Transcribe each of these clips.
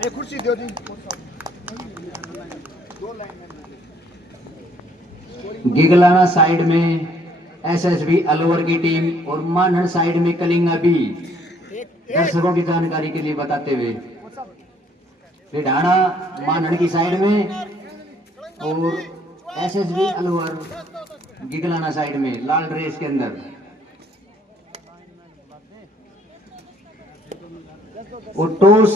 एक कुर्सी दो जी। गिगलाना साइड में एसएसबी अलवर की टीम और मानहर साइड में कलिंगा बी। दर्शकों की जानकारी के लिए बताते हुए रिढाणा मानहर की साइड में और एसएसबी अलवर गिगलाना साइड में लाल ड्रेस के अंदर। और toss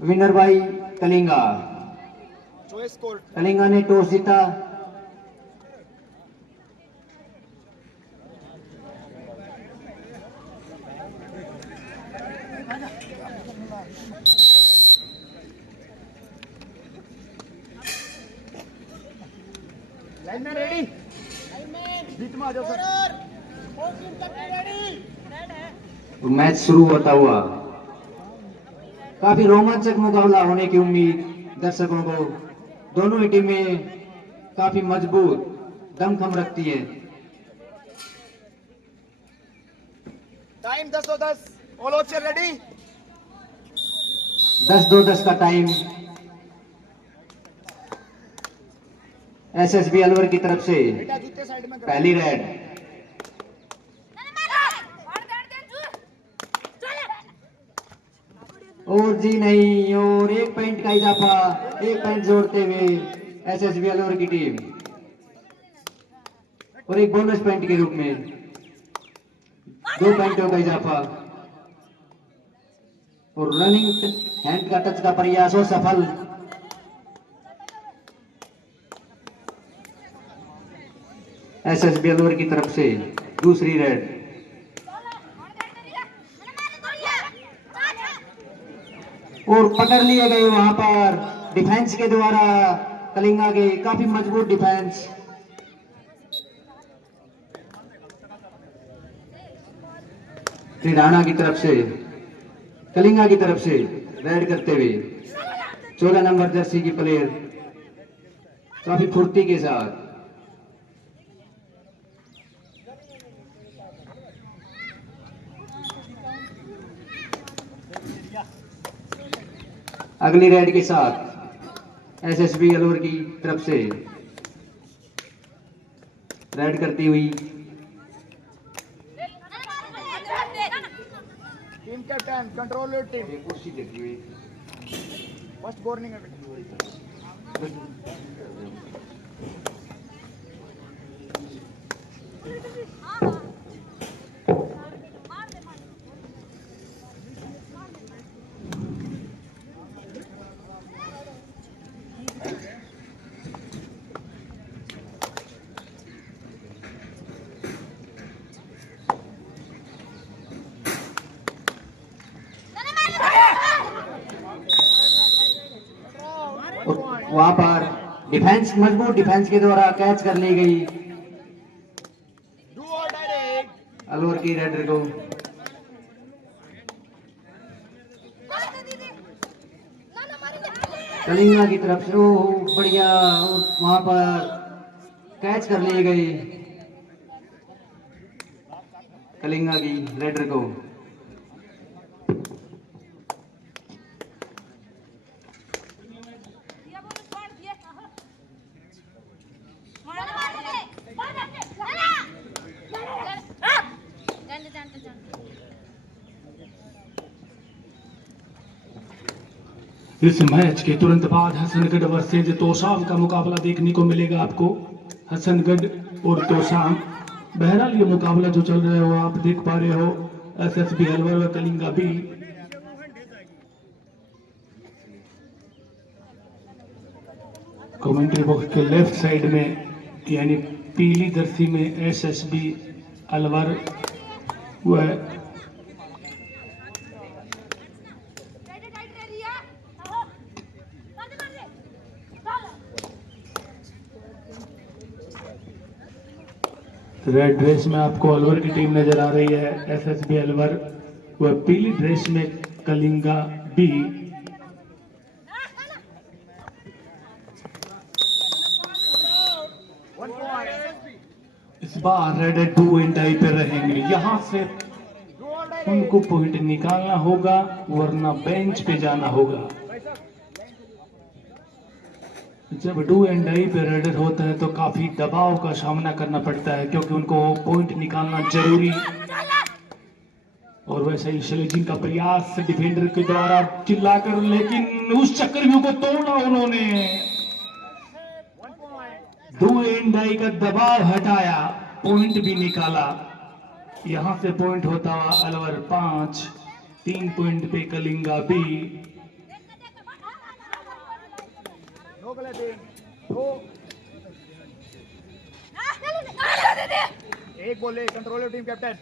winner by Kalinga. Kalinga ने टॉस जीता। लाइनमैन रेडी, बीच में आ जाओ सर। मैच शुरू होता हुआ काफी रोमांचक मुकाबला होने की उम्मीद दर्शकों को। दोनों ही टीमें काफी मजबूत दमखम रखती है। Time 10:10, all option ready. 10-2-10 का टाइम एसएसबी अलवर की तरफ से। पहली रेड और जी नहीं, और एक पॉइंट का इजाफा, एक पॉइंट जोड़ते हुए एसएसबी अलवर की टीम और एक बोनस पॉइंट के रूप में 2 पॉइंटों का इजाफा। और रनिंग हैंड का टच का प्रयास हो सफल। एसएसबी अलवर की तरफ से दूसरी रेड और पकड़ लिए गए वहां पर डिफेंस के द्वारा। कलिंगा के काफी मजबूत डिफेंस। रिढाणा की तरफ से कलिंगा की तरफ से रेड करते हुए 14 नंबर जर्सी की प्लेयर काफी फुर्ती के साथ। अगली रेड के साथ एसएसबी अलवर की तरफ से रेड करती हुई team captain, control your team. कुर्सी देती हुई फर्स्ट वार्निंग है। वहां पर डिफेंस, मजबूत डिफेंस के द्वारा कैच कर ली गई अलवर की रेडर को। कलिंगा की तरफ से बढ़िया, वहां पर कैच कर ली गई कलिंगा की रेडर को। इस मैच के तुरंत बाद हसनगढ़ वर्सेज तोशाम का मुकाबला देखने को मिलेगा आपको। हसनगढ़ और तोशाम, बहरहाल ये मुकाबला जो चल रहा है वो आप देख पा रहे हो। एसएसबी अलवर व कलिंगा बी। कमेंट्री बॉक्स के लेफ्ट साइड में यानी पीली जर्सी में एसएसबी अलवर व रेड ड्रेस में आपको अलवर की टीम नजर आ रही है, एसएसबी अलवर, व पीली ड्रेस में कलिंगा बी। इस बार रेड 2 इन टाई पे रहेंगे। यहां से उनको पॉइंट निकालना होगा वरना बेंच पे जाना होगा। जब डू एंड डाई पे रेडर होता है तो काफी दबाव का सामना करना पड़ता है क्योंकि उनको पॉइंट निकालना जरूरी। और वैसे ही शैलेजिन का प्रयास डिफेंडर के द्वारा चिल्लाकर, लेकिन उस चक्रव्यूह को तोड़ा उन्होंने। डू एंड डाई का दबाव हटाया, पॉइंट भी निकाला। यहां से पॉइंट होता हुआ अलवर 5, 3 पॉइंट पे कलिंगा बी। दो गलत, दो एक बोले कंट्रोल टीम कैप्टन।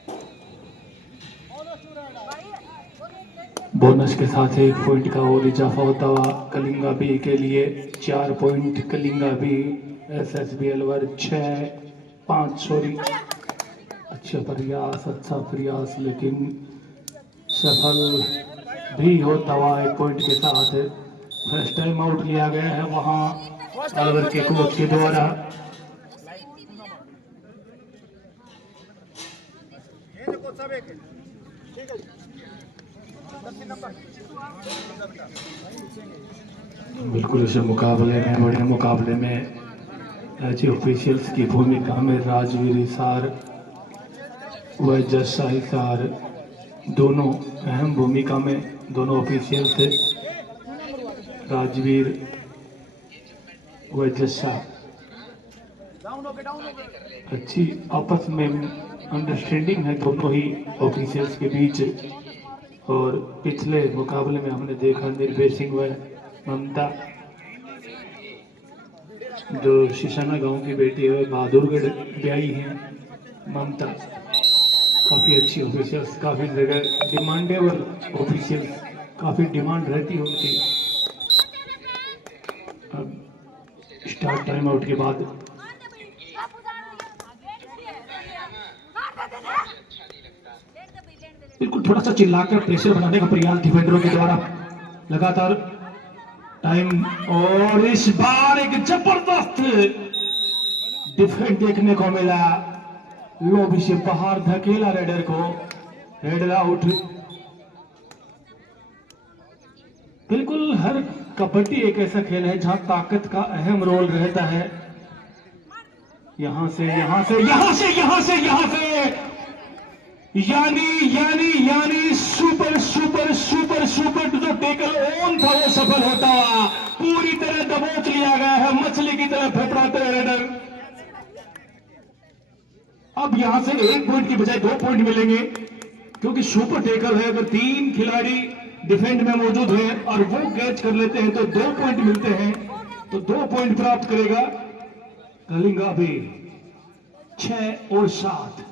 बोनस के साथ 1 पॉइंट का और इजाफा होता हुआ कलिंगा बी के लिए। 4 point Kalinga B, SSB Alwar 5 sorry. अच्छा प्रयास लेकिन सफल भी होता हुआ 1 पॉइंट के साथ। फर्स्ट टाइम आउट लिया गया है वहां अलवर के कोच के द्वारा। बिल्कुल इस मुकाबले में, बड़े मुकाबले में एच ऑफिशियल्स की भूमिका में राजवीर हिसार व जस्सा हिसार दोनों अहम भूमिका में, दोनों ऑफिशियल थे। राजवीर व जस्सा अच्छी आपस में अंडरस्टैंडिंग है दोनों ही ऑफिशियल्स के बीच। और पिछले मुकाबले में हमने देखा निर्भय सिंह व ममता, जो शिशाना गांव की बेटी है, बहादुरगढ़ ब्याई हैं ममता। काफ़ी अच्छी ऑफिशियल्स, काफ़ी जगह डिमांडेबल ऑफिशियल्स, काफ़ी डिमांड रहती है उनकी। अब स्टार्ट टाइम आउट के बाद बिल्कुल थोड़ा सा चिल्लाकर प्रेशर बनाने का प्रयास डिफेंडरों के द्वारा लगातार टाइम। और इस बार एक जबरदस्त डिफेंड देखने को मिला। लोबी से बाहर धकेला रेडर को, रेडर आउट। बिल्कुल हर कबड्डी एक ऐसा खेल है जहां ताकत का अहम रोल रहता है। यहां से यानी सुपर जो टेकल ऑन था वो सफल होता हुआ पूरी तरह दबोच लिया गया है, मछली की तरह फटराते हैं रेडर। अब यहां से 1 पॉइंट की बजाय 2 पॉइंट मिलेंगे क्योंकि सुपर टेकल है। अगर 3 खिलाड़ी डिफेंड में मौजूद है और वो कैच कर लेते हैं तो 2 पॉइंट मिलते हैं, तो 2 पॉइंट प्राप्त करेगा कलिंगा भी। 6 और 7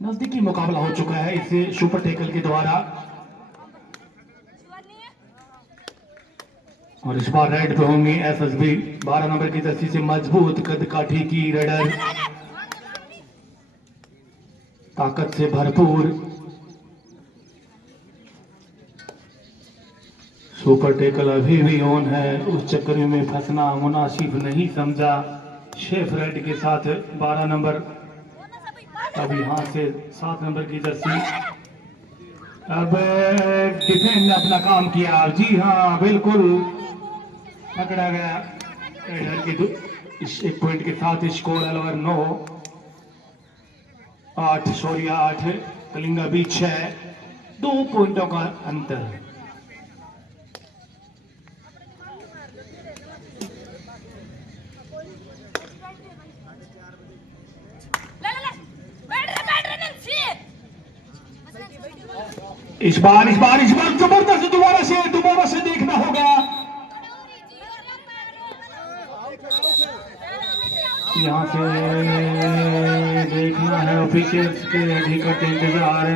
नजदीकी मुकाबला हो चुका है इसे सुपर टेकल के द्वारा। और इस बार रेड पे होंगी एसएसबी 12 नंबर की जर्सी से मजबूत कद काठी की रेडर, ताकत से भरपूर। सुपर टेकल अभी भी ऑन है, उस चक्कर में फंसना मुनासिब नहीं समझा शेफ रेड के साथ 12 नंबर। अब यहां से 7 नंबर की जर्सी। अब डिफेंस ने अपना काम किया, जी हाँ बिल्कुल पकड़ा गया रेडर के। इस 1 पॉइंट के साथ स्कोर अलवर 8 कलिंगा भी 6, 2 पॉइंटों का अंतर। इस बार जबरदस्त दोबारा से देखना होगा। यहाँ से देखना है ऑफिशियल्स के अधिकत इंतजार।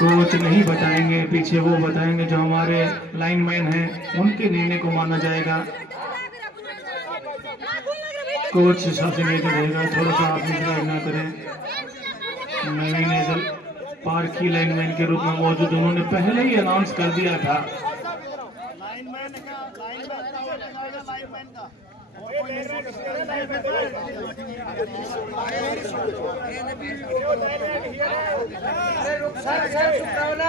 कोच नहीं बताएंगे, पीछे वो बताएंगे जो हमारे लाइनमैन हैं, उनके निर्णय को माना जाएगा। कोच सबसे बेहतर रहेगा, थोड़ा सा आप इंतजार ना करें। नवीन पार्की लाइनमैन के रूप में मौजूद, उन्होंने पहले ही अनाउंस कर दिया था।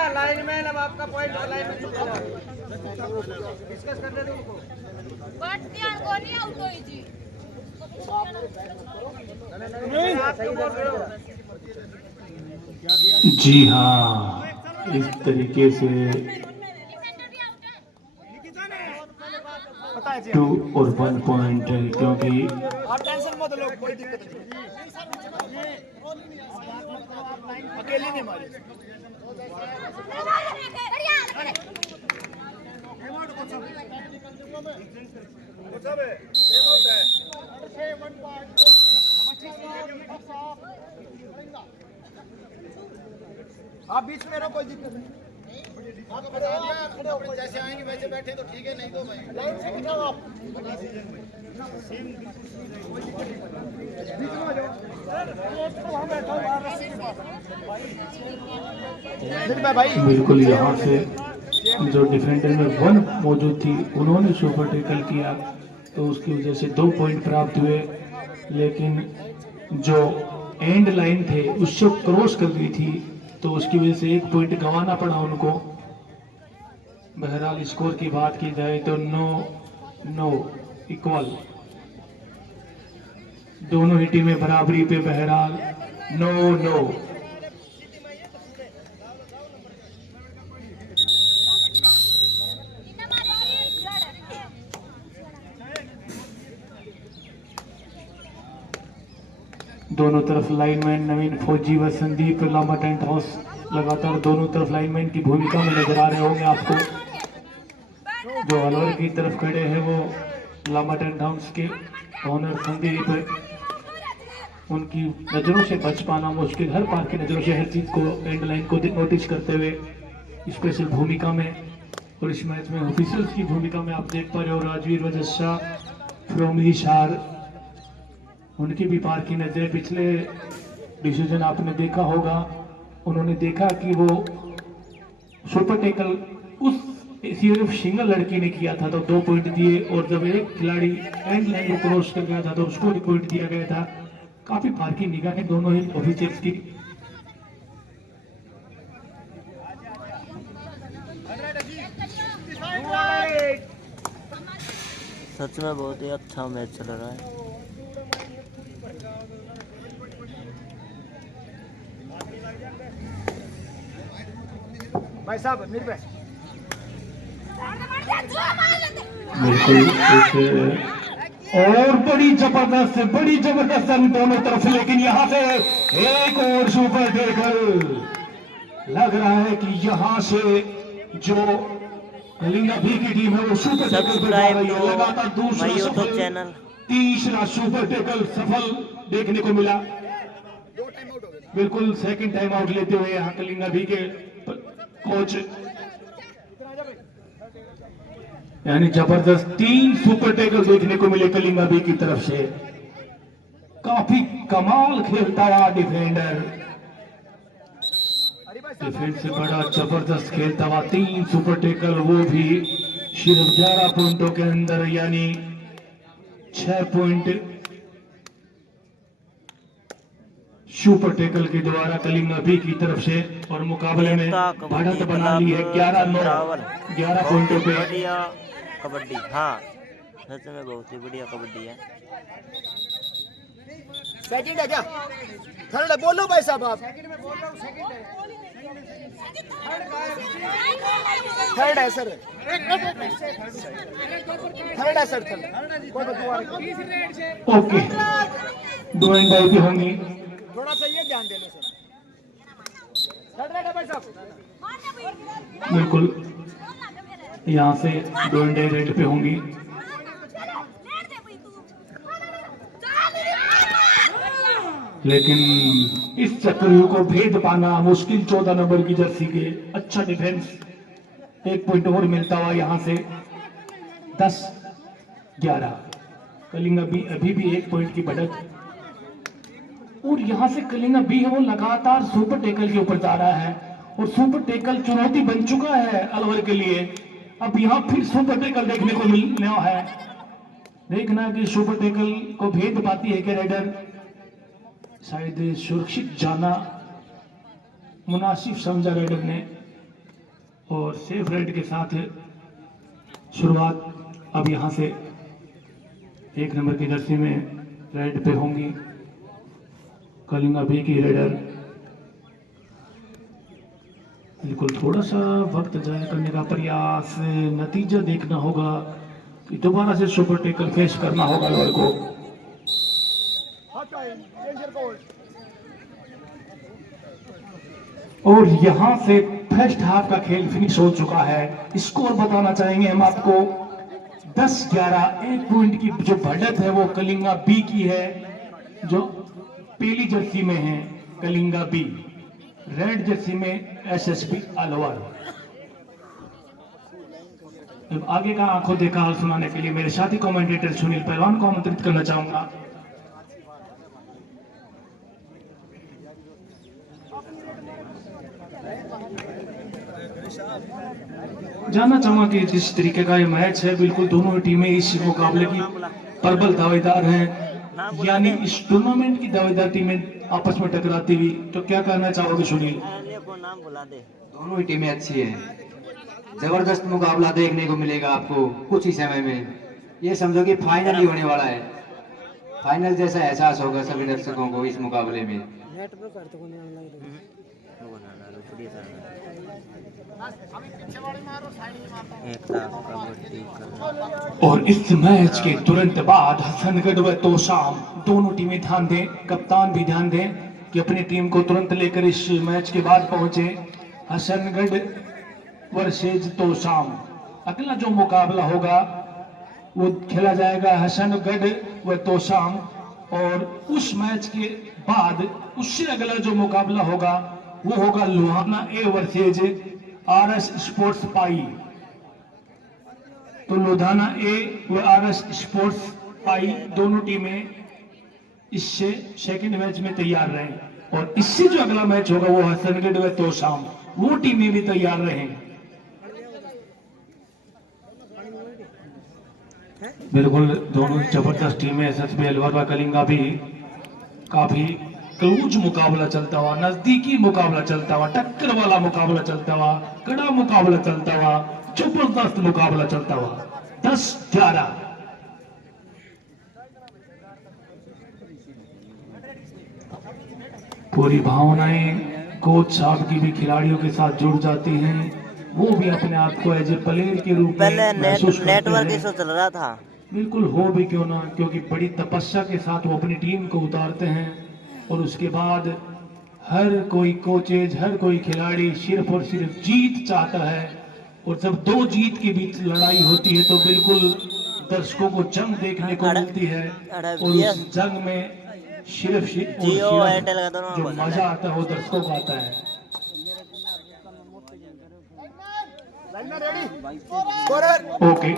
लाइन में अब आपका पॉइंट लाइन में डिस्कस करने दो उनको। जी हाँ, इस तरीके से 2 और 1 पॉइंट, क्योंकि आप टेंशन मत लो, कोई दिक्कत नहीं, अकेले नहीं मारे। आप बीच में रहो, कोई दिक्कत नहीं। जैसे आएंगे वैसे बैठे तो ठीक है, नहीं तो भाई लाइन से खिंचाओ आप। बिल्कुल यहाँ से जो डिफेंडर में 1 मौजूद थी उन्होंने सुपर टैकल किया, तो उसकी वजह से 2 पॉइंट प्राप्त हुए। लेकिन जो एंड लाइन थे उससे क्रॉस कर दी थी, तो उसकी वजह से 1 पॉइंट गंवाना पड़ा उनको। बहरहाल स्कोर की बात की जाए तो 9-9 इक्वल, दोनों ही टीमें बराबरी पे। बहरहाल 9-9। दोनों तरफ लाइनमैन नवीन फौजी व संदीप लांबा टेंट हाउस लगातार दोनों तरफ लाइनमैन की भूमिका में नजर आ रहे होंगे आपको। जो अलवर की तरफ खड़े हैं वो लांबा टेंट हाउस के ओनर संदीप, उनकी नजरों से बच पाना मुश्किल, हर पार की नजरों से हर चीज को एंड लाइन को नोटिस करते हुए स्पेशल भूमिका में। और इस मैच में ऑफिशियल्स की भूमिका में आप देख पा रहे हो राजवीर वजस्सा फ्रॉम हिसार, उनकी भी पार की नजर। पिछले डिसीजन आपने देखा होगा, उन्होंने देखा कि वो सुपर टैकल उस सिर्फ सिंगल लड़की ने किया था तो 2 पॉइंट दिए, और जब एक खिलाड़ी एंड लाइन को क्रॉस कर गया था तो उसको 1 पॉइंट दिया गया था। काफी पार की निगाह है दोनों ही ऑफिसर्स की। सच में बहुत ही अच्छा मैच चल रहा है। भाई साहब निर्भय बिल्कुल और बड़ी जबरदस्त रन दोनों तरफ, लेकिन यहाँ से एक और सुपर टैकल। लग रहा है कि यहाँ से जो कलिंगा भी की टीम है वो सुपर टैकल पर जा रही है। लगातार दूसरा सफल, चैनल तीसरा सुपर टैकल सफल देखने को मिला। बिल्कुल सेकंड टाइम आउट लेते हुए यहाँ कलिंगा भी के कोच, यानी जबरदस्त 3 सुपर टैकल देखने को मिले कलिंगा बी की तरफ से। काफी कमाल खेलता हुआ डिफेंडर, डिफेंस से बड़ा जबरदस्त खेलता हुआ 3 सुपर टैकल, वो भी सिर्फ 11 पॉइंटों के अंदर, यानी 6 पॉइंट सुपर टैकल के द्वारा कलिंगा बी की तरफ से। और मुकाबले में बढ़त बना ली है 11 पॉइंटों पे। बढ़िया कबड्डी, हाँ सच में बहुत ही बढ़िया कबड्डी है। सेकंड है क्या? थर्ड है, बोलो भाई साहब आप। थर्ड है सर, थर्ड है sir, third. Okay, 2 and by पे होंगी। थोड़ा सा ये ध्यान दे लो सर। थर्ड है भाई साहब। बिल्कुल यहाँ से 2 एंड रेड पे होंगी। लेकिन इस चक्रव्यूह को भेद पाना मुश्किल। 14 नंबर की जर्सी के अच्छा डिफेंस, 1 पॉइंट और मिलता हुआ यहाँ से 10-11। कलिंगा बी अभी भी 1 पॉइंट की बढ़त, और यहाँ से कलिंगा बी है वो लगातार सुपर टैकल के ऊपर जा रहा है, और सुपर टैकल चुनौती बन चुका है अलवर के लिए। अब यहाँ फिर सुपर टैकल देखने को मिलना है। देखना कि सुपर टैकल को भेद पाती है कि रेडर। शायद सुरक्षित जाना मुनासिब समझा रेडर ने और सेफ रेड के साथ शुरुआत अब यहां से 1 नंबर की जर्सी में रेड पे होंगी कलिंगा बी की रेडर। बिल्कुल थोड़ा सा वक्त जाया करने का प्रयास, नतीजा देखना होगा कि दोबारा से सुपर टैकल फेस करना होगा लॉर्ड को। और यहां से फर्स्ट हाफ का खेल फिनिश हो चुका है। स्कोर बताना चाहेंगे हम आपको 10-11। 1 पॉइंट की जो बढ़त है वो कलिंगा बी की है, जो पीली जर्सी में है कलिंगा बी, रेड जर्सी में एसएसबी अलवर। अब आगे का आंखों देखा हाल सुनाने के लिए मेरे साथी कमेंटेटर सुनील पहलवान को आमंत्रित करना चाहूंगा। जानना चाहूंगा कि जिस तरीके का ये मैच है, बिल्कुल दोनों ही टीमें इस मुकाबले की प्रबल दावेदार हैं, यानी इस टूर्नामेंट की दावेदार टीमें आपस में टकराती हुई, तो क्या कहना चाहोगे सुनील? नाम बुला दे। दोनों ही टीमें अच्छी हैं, जबरदस्त मुकाबला देखने को मिलेगा आपको कुछ ही समय में। ये समझो कि फाइनल ही होने वाला है, फाइनल जैसा एहसास होगा सभी दर्शकों को इस मुकाबले में। और इस मैच के तुरंत बाद हसनगढ़ व तोशाम दोनों टीमें ध्यान दें, कप्तान भी ध्यान दें कि अपनी टीम को तुरंत लेकर इस मैच के बाद पहुंचे। हसनगढ़ वर्सेज तोशाम, अगला जो मुकाबला होगा वो खेला जाएगा हसनगढ़ व तोशाम, और उस मैच के बाद उससे अगला जो मुकाबला होगा वो होगा लुहाना ए वर्सेज आरएस स्पोर्ट्स पाई। तो लुधियाना ए व आरएस स्पोर्ट्स पाई दोनों टीमें इससे सेकंड मैच में तैयार रहें, और इससे जो अगला मैच होगा वो हसनगढ़ व तोशाम, वो टीमें भी तैयार रहें। बिल्कुल दोनों जबरदस्त टीमें, एसएसबी अलवर व कलिंगा भी काफी क्लोज मुकाबला चलता हुआ, नजदीकी मुकाबला चलता हुआ, टक्कर वाला मुकाबला चलता हुआ, कड़ा मुकाबला चलता हुआ, जबरदस्त मुकाबला चलता हुआ। 10-11 पूरी भावनाएं कोच साहब की भी खिलाड़ियों के साथ जुड़ जाती हैं, वो भी अपने आप को एज ए प्लेयर के रूप में महसूस नेटवर्क इशू चल रहा था। बिल्कुल हो भी क्यों ना, क्योंकि बड़ी तपस्या के साथ वो अपनी टीम को उतारते हैं, और उसके बाद हर कोई कोचेज, हर कोई खिलाड़ी सिर्फ और सिर्फ जीत चाहता है, और जब 2 जीत के बीच लड़ाई होती है तो बिल्कुल दर्शकों को जंग देखने को मिलती है, और उस जंग में सिर्फ जो मजा आता है वो दर्शकों को आता है। ओके,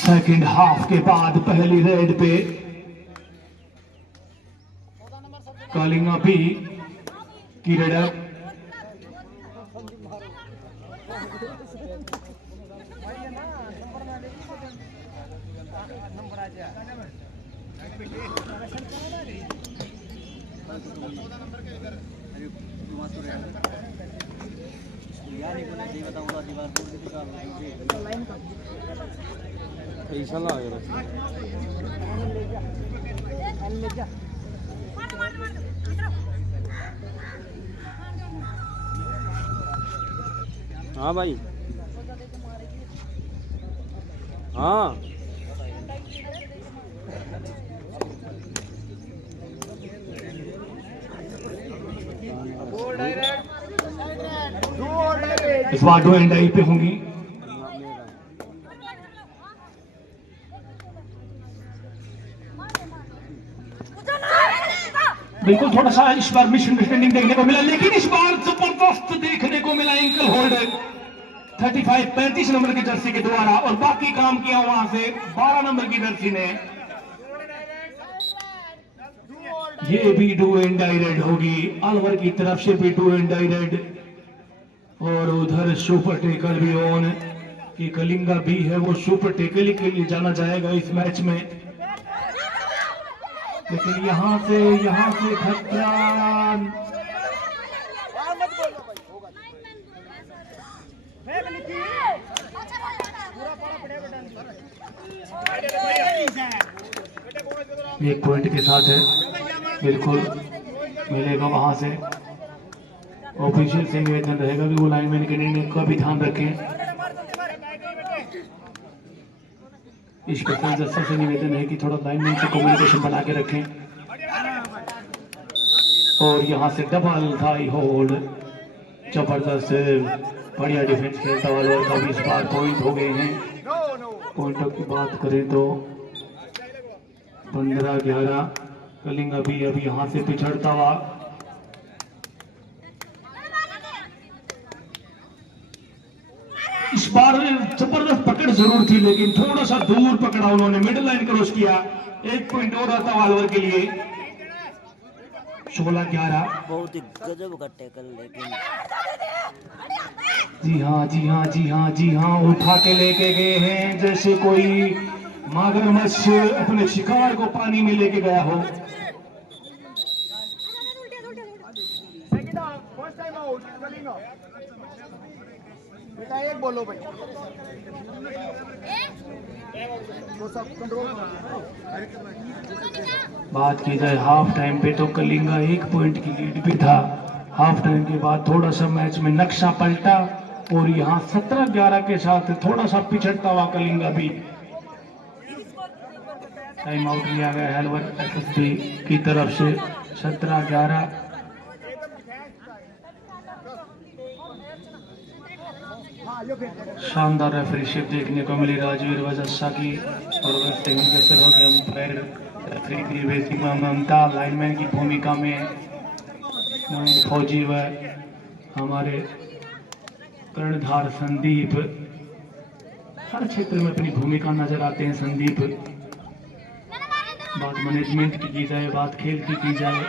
सेकंड हाफ के बाद पहली रेड पे कलिंगा बी की रेडर हाँ भाई, हाँ इस बार 2 एंड आई पे होंगी। बिल्कुल थोड़ा सा इस बार मिसअंडरस्टैंडिंग देखने को मिला, लेकिन इस बार जबरदस्त देखने को मिला एंकल होल्ड 35 नंबर की जर्सी के द्वारा, और बाकी काम किया वहां से 12 नंबर की जर्सी ने। ये भी 2 एंड डाई रेड होगी, अलवर की तरफ से भी 2 एंड डाई रेड, और उधर सुपर टेकल भी ऑन। कि कलिंगा बी है वो सुपर टेकली के लिए जाना जाएगा इस मैच में, लेकिन यहाँ से खतरा। एक पॉइंट के साथ है, बिल्कुल मिलेगा वहां से। ऑफिशियल से निवेदन रहेगा कि वो लाइनमैन के निर्णय का भी ध्यान रखें। स्पेशल जस्टिस से निवेदन है कि थोड़ा लाइनमैन से कम्युनिकेशन बना के रखें। और यहाँ से डबल थाई होल्ड, जबरदस्त बढ़िया डिफेंस खेलता वाला का भी इस बार पॉइंट हो गए हैं। पॉइंटों की बात करें तो 15-11 कलिंगा भी अभी यहाँ से पिछड़ता हुआ। इस बार जबरदस्त पकड़ जरूर थी, लेकिन थोड़ा सा दूर पकड़ा उन्होंने, मिडिल लाइन क्रॉस किया। 1 पॉइंट और आता वालवर के लिए। 16-11। बहुत ही गजब का टैकल, लेकिन जी हाँ, उठा के लेके गए हैं जैसे कोई मगरमच्छ अपने शिकार को पानी में लेके गया हो। बेटा एक बोलो भाई, वो सब कंट्रोल। बात की जाए हाफ टाइम पे तो कलिंगा 1 पॉइंट की लीड पे था। हाफ टाइम के बाद थोड़ा सा मैच में नक्शा पलटा और यहाँ 17-11 के साथ थोड़ा सा पिछड़ता हुआ कलिंगा भी। टाइम आउट लिया गया हेलवर एसएसबी की तरफ से। 17-11। शानदार रेफरीशिप देखने को मिली राजवीर वजस्सा की और वैसे ही अंपायर रेफरी की बेसिमा ममता लाइनमैन की भूमिका में फौजी व हमारे कर्णधार संदीप हर क्षेत्र में अपनी भूमिका नजर आते हैं। संदीप, बात मैनेजमेंट की जाए, बात खेल की जाए,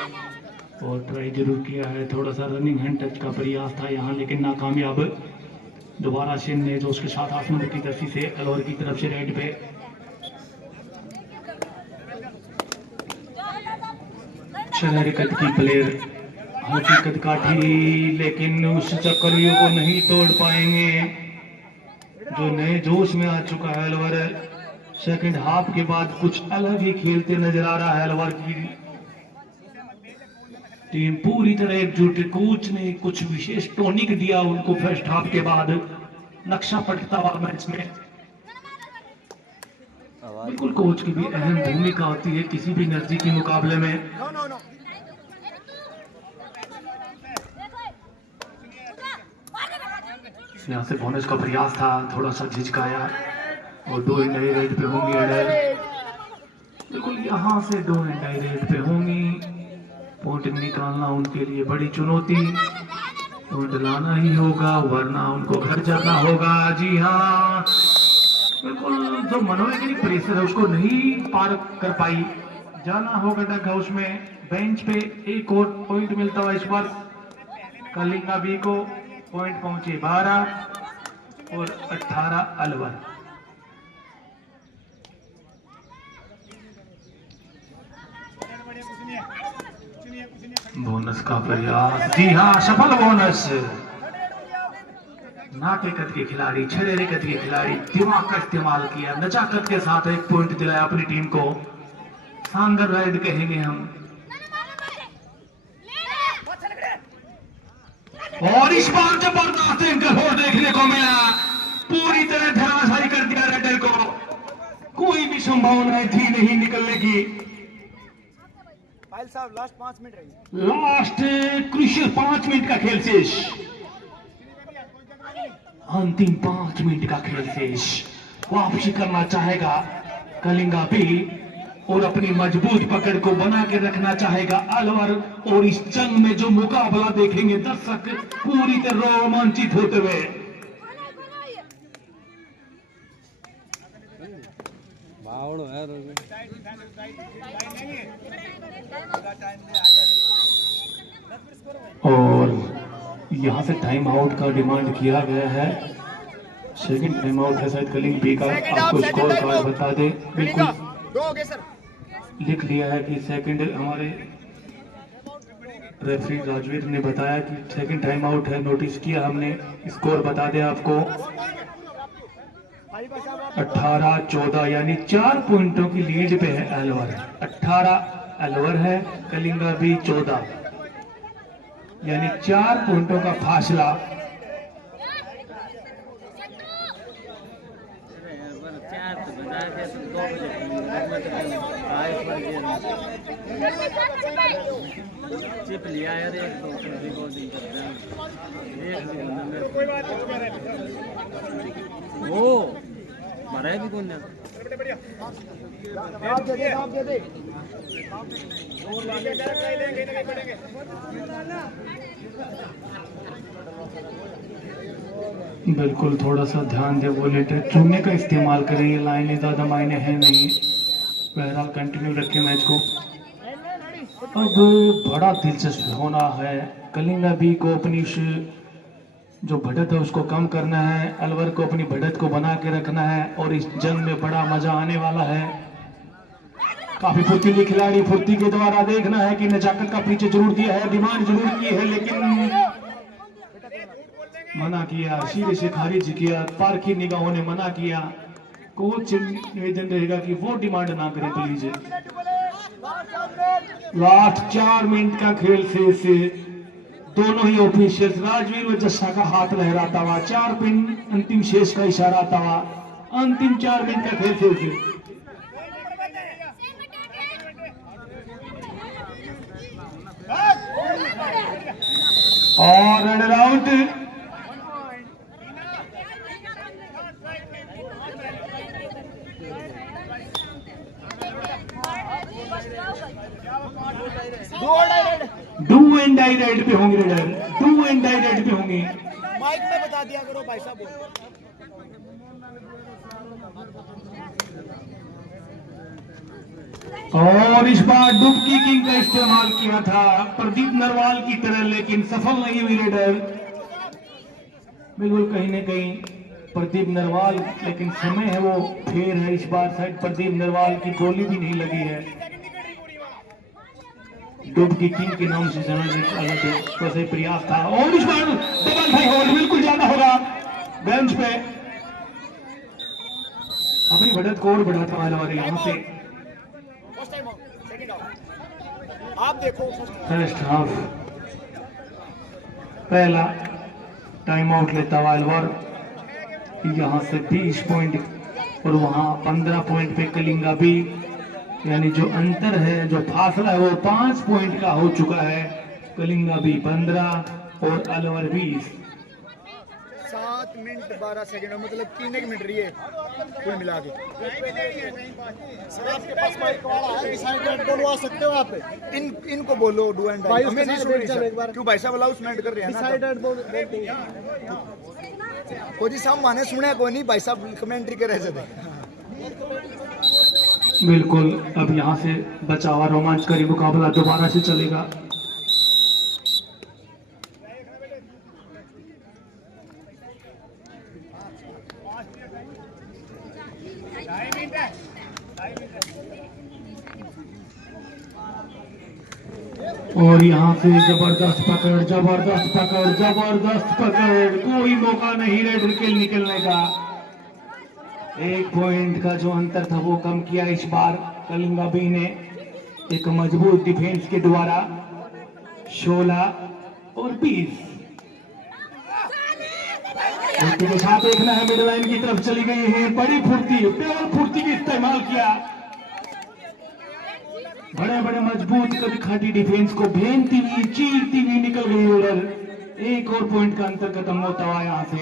और ट्राई जरूर किया है। थोड़ा सा रनिंग हैंड टच का प्रयास था यहाँ, लेकिन नाकामयाब। दोबारा सिंह ने जो उसके साथ आसमान की दस्ती से अलवर की तरफ से रेड पे शहरकत की प्लेयर हकीकत काठी, लेकिन उस चक्करियों को नहीं तोड़ पाएंगे जो नए जोश में आ चुका है अलवर। सेकंड हाफ के बाद कुछ अलग ही खेलते नजर आ रहा है अलवर की टीम। पूरी तरह एकजुट, कोच ने कुछ विशेष टॉनिक दिया उनको फर्स्ट हाफ के बाद। नक्शा पलटता हुआ मैच में बिल्कुल कोच की भी अहम भूमिका होती है किसी भी नजदीकी मुकाबले में। यहाँ से बोनस का प्रयास था, थोड़ा सा झिझकाया और 2 इंडाई रेड पे होंगी एडर। बिल्कुल यहाँ से 2 इंडाई रेड पे होंगी। पॉइंट निकालना उनके लिए बड़ी चुनौती। पॉइंट लाना ही होगा वरना उनको घर जाना होगा। जी हाँ, बिल्कुल जो मनोवैज्ञानिक प्रेशर है उसको नहीं पार कर पाई। जाना होगा डग हाउस में। बेंच पे एक और पॉइंट मिलता हुआ इस बार कलिंगा बी को। पॉइंट पहुंचे 12 और 18 अलवर। बोनस का प्रयास, जी हाँ, सफल बोनस। नाटे कद के खिलाड़ी, छड़ेरे कद के खिलाड़ी, दिमाग का इस्तेमाल किया, नजाकत के साथ 1 पॉइंट दिलाया अपनी टीम को। शानदार राइड कहेंगे हम। और इस बार जबरदस्त एंकर होल्ड देखने को मिला। पूरी तरह धराशायी कर दिया रेडर को। कोई भी संभावना थी नहीं निकलने की। साहब लास्ट 5 मिनट रही। लास्ट क्रूशियल 5 मिनट का खेल शेष। अंतिम 5 मिनट का खेल शेष। वापसी करना चाहेगा कलिंगा भी और अपनी मजबूत पकड़ को बना के रखना चाहेगा अलवर। और इस जंग में जो मुकाबला देखेंगे दर्शक पूरी तरह रोमांचित होते हुए। और यहां से टाइम आउट का डिमांड किया गया है। सेकंड टाइम आउट है शायद कलिंग बी का। सेकंड आपको out, score second card time बता दें, बिल्कुल 2 हो गए सर। लिख लिया है कि सेकंड हमारे रेफरी राजवीर ने बताया कि सेकंड टाइम आउट है, नोटिस किया हमने। स्कोर बता दें आपको 18-14 यानी 4 पॉइंटों की लीड पे है अलवर। 18 अलवर है, कलिंगा भी 14 यानी 4 पॉइंटों का फासला। चिप लिया यार एक दो रिकॉर्डिंग करते हैं वो मारा भी कौन है आप दे दे और लागे लेंगे नहीं पड़ेंगे। बिल्कुल थोड़ा सा ध्यान दे, वॉलेट चुनने का इस्तेमाल करें, ये लाइनें ज़्यादा मायने हैं नहीं। बहरहाल कंटिन्यू रखें मैच को। अब बड़ा दिलचस्प होना है, कलिंगा बी को अपनी जो बढ़त है उसको कम करना है, अलवर को अपनी बढ़त को बना के रखना है और इस जंग में बड़ा मजा आने वाला है। काफी फुर्तीली खिलाड़ी, फुर्ती के द्वारा देखना है कि नजाकत का पीछे जरूर दिया है, डिमांड जरूर की है लेकिन मना किया, सीधे से खारिज किया, पारखी निगाहों ने मना किया। कोच निवेदन रहेगा कि वो डिमांड ना करें प्लीज। लास्ट 4 मिनट का खेल से दोनों ही ऑफिशियल्स राजवीर व जस्सा का हाथ लहराता हुआ, 4 पिन अंतिम शेष का इशारा आता हुआ, अंतिम 4 मिनट का खेल से और run out. Do and die raid पे होंगे raider, do and die raid पे होंगे। माइक में बता दिया करो भाई साहब। और इस बार डुबकी किंग का इस्तेमाल किया था प्रदीप नरवाल की तरह, लेकिन सफल नहीं हुई रेडर। बिल्कुल कहीं न कहीं प्रदीप नरवाल, लेकिन समय है वो फेर है। इस बार शायद प्रदीप नरवाल की गोली भी नहीं लगी है। डुबकी किंग के नाम से जाना अलग वैसे प्रयास था। और इस बार डबल हाई होल्ड बिल्कुल ज्यादा होगा बेंच पे, अपनी बढ़त को और बढ़ाता वाले यहाँ से। आप देखो फर्स्ट हाफ पहला टाइम आउट लेता हुआ अलवर, यहाँ से 20 पॉइंट और वहां 15 पॉइंट पे कलिंगा भी, यानी जो अंतर है, जो फासला है वो 5 पॉइंट का हो चुका है। कलिंगा भी 15 और अलवर 20। 7 मिनट 12 सेकंड, मतलब 3 मिनट रही है कुल मिला के। सर आपके पास माइक वाला है, साइड रेड बोलवा सकते हो आप। इनको बोलो डू एंड डाई, हमें नहीं सुन रही सर, क्यों भाई साहब अनाउंसमेंट कर रहे हैं ना। साइड रेड बोल को जी साहब माने सुने को नहीं, भाई साहब कमेंट्री करे थे। बिल्कुल अब यहाँ से बचा हुआ रोमांचकारी मुकाबला दोबारा से चलेगा। और यहाँ से जबरदस्त पकड़, जबरदस्त पकड़, जबरदस्त पकड़, कोई मौका नहीं रेड निकलने का। 1 पॉइंट का जो अंतर था वो कम किया इस बार कलिंगा बी ने, एक मजबूत डिफेंस के द्वारा। 16 और 20 के साथ देखना है, मिड लाइन की तरफ चली गई है, बड़ी फुर्ती, प्योर फुर्ती का इस्तेमाल किया, बड़े बड़े मजबूत कभी खाटी डिफेंस को भेजती हुई, चीरती हुई निकल गई ऑर्डर। 1 और पॉइंट का अंतर खत्म होता हुआ यहाँ से।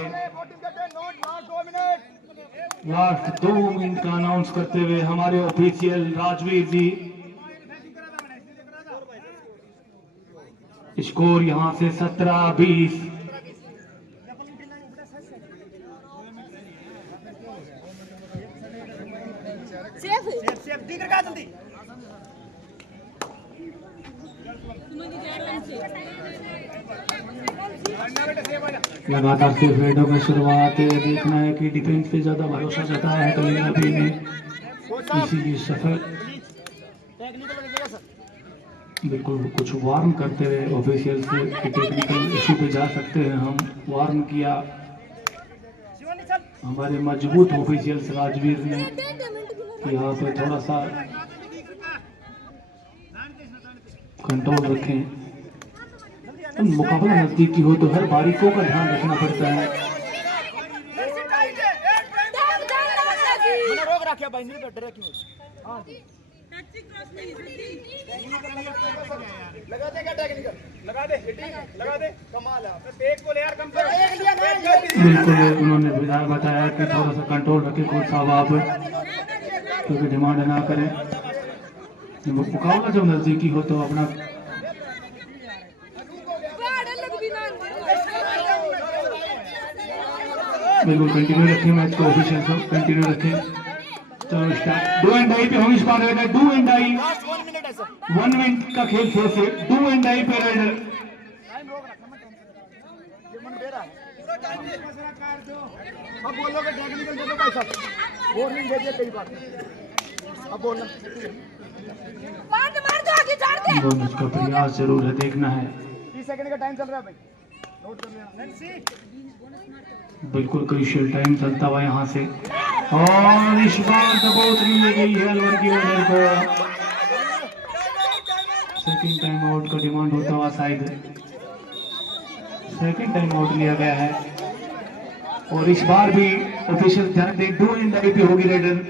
लास्ट 2 मिनट का अनाउंस करते हुए हमारे ऑफिशियल राजवीर जी। स्कोर यहां से 17-20। लगातार से रेडों में शुरुआत देखना है कि डिफेंस पे ज्यादा भरोसा जताया है कलिंग अभी ने इसी की सफल बिल्कुल कुछ वार्न करते हुए ऑफिशियल से टेक्निकल इशू पे जा सकते हैं हम वार्न किया हमारे मजबूत ऑफिशियल्स राजवीर ने कि यहाँ पे थोड़ा सा कंट्रोल रखें मुकाबला नजदीकी हो तो हर बारीकों का ध्यान रखना पड़ता है रोक रखा भाई नहीं कर क्यों लगा दे क्या टेक्निकल लगा दे लगा दे कमाल है एक को ले यार कम से बिल्कुल उन्होंने विधायक बताया कि थोड़ा सा कंट्रोल रखें कोच साहब आप क्योंकि डिमांड ना करें मुकाबला जब नजदीकी हो तो अपना बिल्कुल कंटिन्यू रखें मैच को ऑफिशियल को कंटिन्यू रखें चलो स्टार्ट डू एंड डाई पे हम इस बार रहेगा डू एंड डाई 1 मिनट का खेल फिर से डू एंड डाई पे राइडर अब बोलोगे टेक्निकल दे दो भाई साहब वार्निंग दे दिया कई बार अब बोलना बोनस का प्रयास जरूर है देखना है 30 सेकंड का टाइम चल रहा है भाई नोट कर लेना बिल्कुल क्रूशियल टाइम चलता हुआ यहाँ से और इस बार दबोच ली गई है अलवर की ऑर्डर को सेकंड टाइम आउट का डिमांड होता हुआ शायद सेकंड टाइम आउट लिया गया है और इस बार भी ऑफिशियल ध्यान दें डू एंड डाई पे होगी raider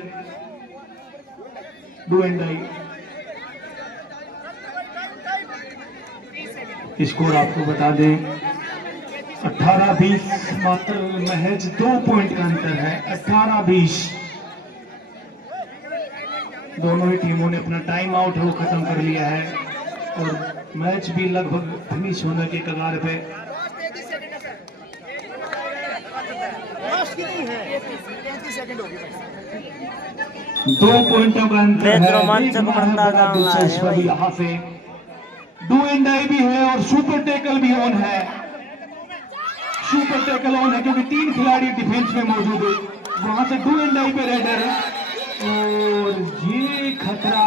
do and die score आपको बता दें 18-20 मात्र महज 2 पॉइंट का अंतर है 18-20 दोनों ही टीमों ने अपना टाइम आउट वो खत्म कर लिया है और मैच भी लगभग फिनिश होने के कगार पे 2 पॉइंटों का अंतर है रोमांचक बनता जा रहा है यहाँ से डू एंड डाई भी है और सुपर टैकल भी ऑन है सुपर टैकल ऑन है क्योंकि 3 खिलाड़ी डिफेंस में मौजूद है वहां से डू एंड डाई पे रेडर और ये खतरा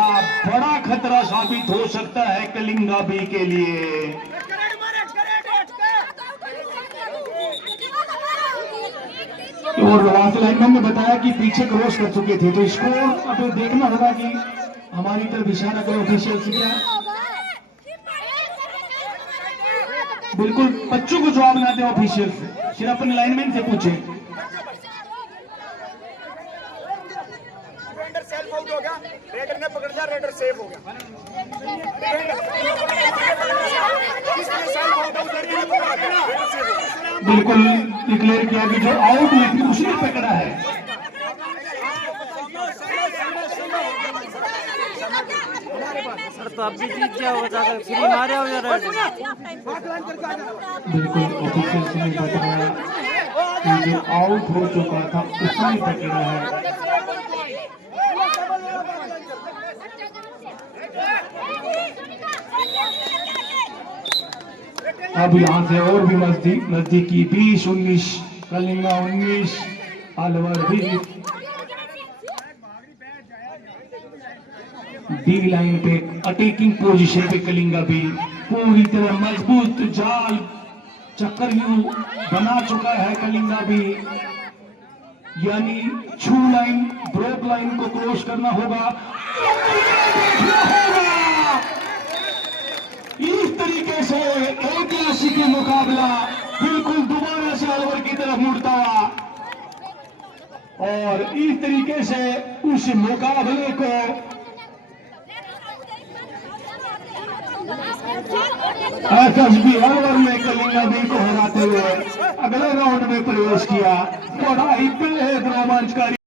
बड़ा खतरा साबित हो सकता है कलिंगा बी के लिए और वास लाइनमैन ने बताया कि पीछे क्रॉस कर चुके थे तो स्कोर अब देखना होगा कि हमारी तरफ इशारा करें ऑफिशियल से क्या बिल्कुल बच्चों को जवाब ना दे ऑफिशियल से सिर्फ अपने लाइनमैन से पूछे डिफेंडर सेल्फ आउट हो गया रेडर ने पकड़ लिया रेडर सेफ हो गया बिल्कुल डिक्लेयर किया कि जो आउट हुई थी उसने पकड़ा है सर तो अब भी जीत क्या होगा जाकर फ्री मारे हो यार बिल्कुल ऑफिशियल से नहीं बताया कि जो आउट हो चुका था उसने पकड़ा है अब यहाँ से और भी नजदीकी 20-19 कलिंगा 19 अलवर 20 डी लाइन पे अटैकिंग पोजीशन पे कलिंगा भी पूरी तरह मजबूत जाल चक्करव्यूह बना चुका है कलिंगा भी यानी छू लाइन ब्रोक लाइन को क्रॉस करना होगा इस तरीके से ऐतिहासिक मुकाबला बिल्कुल दोबारा से अलवर की तरफ मुड़ता हुआ और इस तरीके से उस मुकाबले को एसएसबी अलवर ने कलिंगा बी को हराते हुए अगले राउंड में प्रवेश किया बड़ा ही बेहद रोमांचकारी